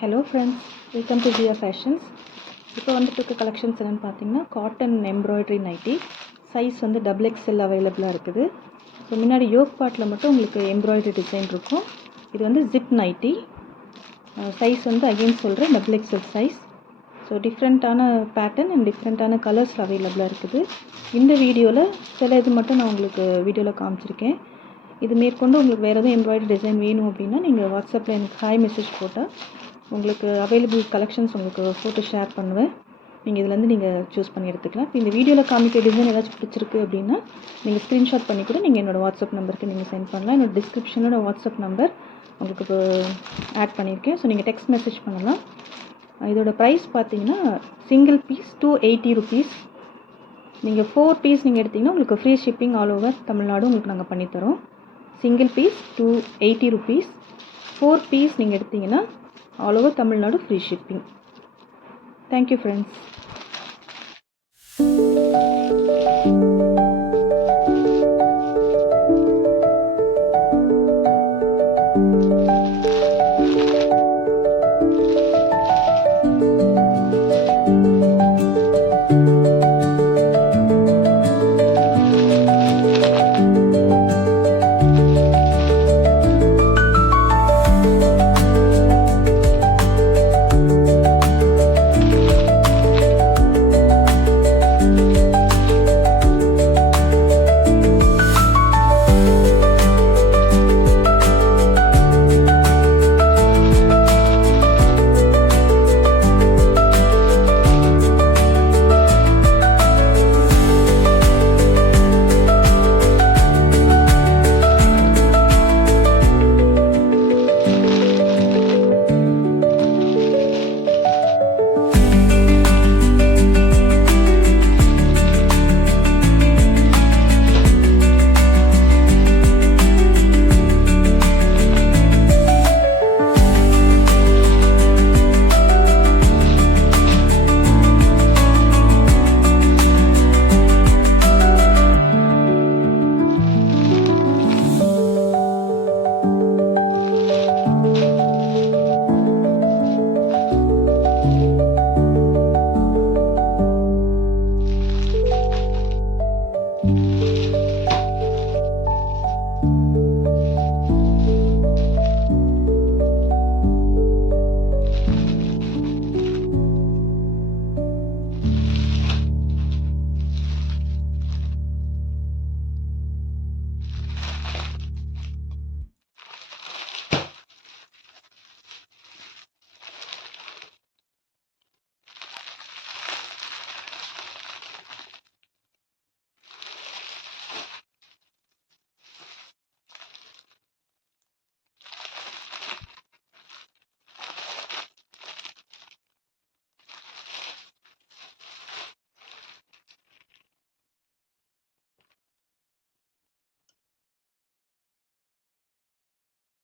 Hello friends, welcome to Jiya fashions. இப்போ வந்துட்டு இருக்க கலெக்ஷன்ஸ் என்னென்னு பார்த்தீங்கன்னா, காட்டன் எம்ப்ராய்டரி நைட்டி. சைஸ் வந்து XXL அவைலபிளாக இருக்குது. ஸோ முன்னாடி யோக் பார்ட்டில் மட்டும் உங்களுக்கு எம்ப்ராய்டரி டிசைன் இருக்கும். இது வந்து ஜிப் நைட்டி. சைஸ் வந்து அகெயின் சொல்கிறேன், XXL சைஸ். ஸோ டிஃப்ரெண்ட்டான பேட்டர்ன் அண்ட் டிஃப்ரெண்ட்டான கலர்ஸ் அவைலபிளாக இருக்குது. இந்த வீடியோவில் சில இது மட்டும் நான் உங்களுக்கு வீடியோவில் காமிச்சிருக்கேன். இது மேற்கொண்டு உங்களுக்கு வேறு எதுவும் எம்ப்ராய்டரி டிசைன் வேணும் அப்படின்னா நீங்கள் வாட்ஸ்அப்பில் எனக்கு ஹாய் மெசேஜ் போட்டால் உங்களுக்கு அவைலபிள் கலெக்ஷன்ஸ் உங்களுக்கு ஃபோட்டோ ஷேர் பண்ணுவேன். நீங்கள் இதுலேருந்து நீங்கள் சூஸ் பண்ணி எடுத்துக்கலாம். இப்போ இந்த வீடியோவில் காமிக்க டிசைன் ஏதாச்சும் பிடிச்சிருக்கு அப்படின்னா நீங்கள் ஸ்க்ரீன்ஷாட் பண்ணி கூட நீங்கள் என்னோடய வாட்ஸ்அப் நம்பருக்கு நீங்கள் சென்ட் பண்ணலாம். என்னோடய டிஸ்கிரிப்ஷனோட வாட்ஸ்அப் நம்பர் உங்களுக்கு இப்போ ஆட் பண்ணியிருக்கேன். ஸோ நீங்கள் டெக்ஸ்ட் மெசேஜ் பண்ணலாம். இதோட ப்ரைஸ் பார்த்தீங்கன்னா சிங்கிள் பீஸ் 280 ருபீஸ். நீங்கள் 4 பீஸ் நீங்கள் எடுத்திங்கன்னா உங்களுக்கு free shipping all over Tamil Nadu உங்களுக்கு நாங்கள் பண்ணித்தரோம். Single piece 280 rupees. 4 பீஸ் நீங்கள் எடுத்திங்கன்னா all over Tamil Nadu free shipping. Thank you friends.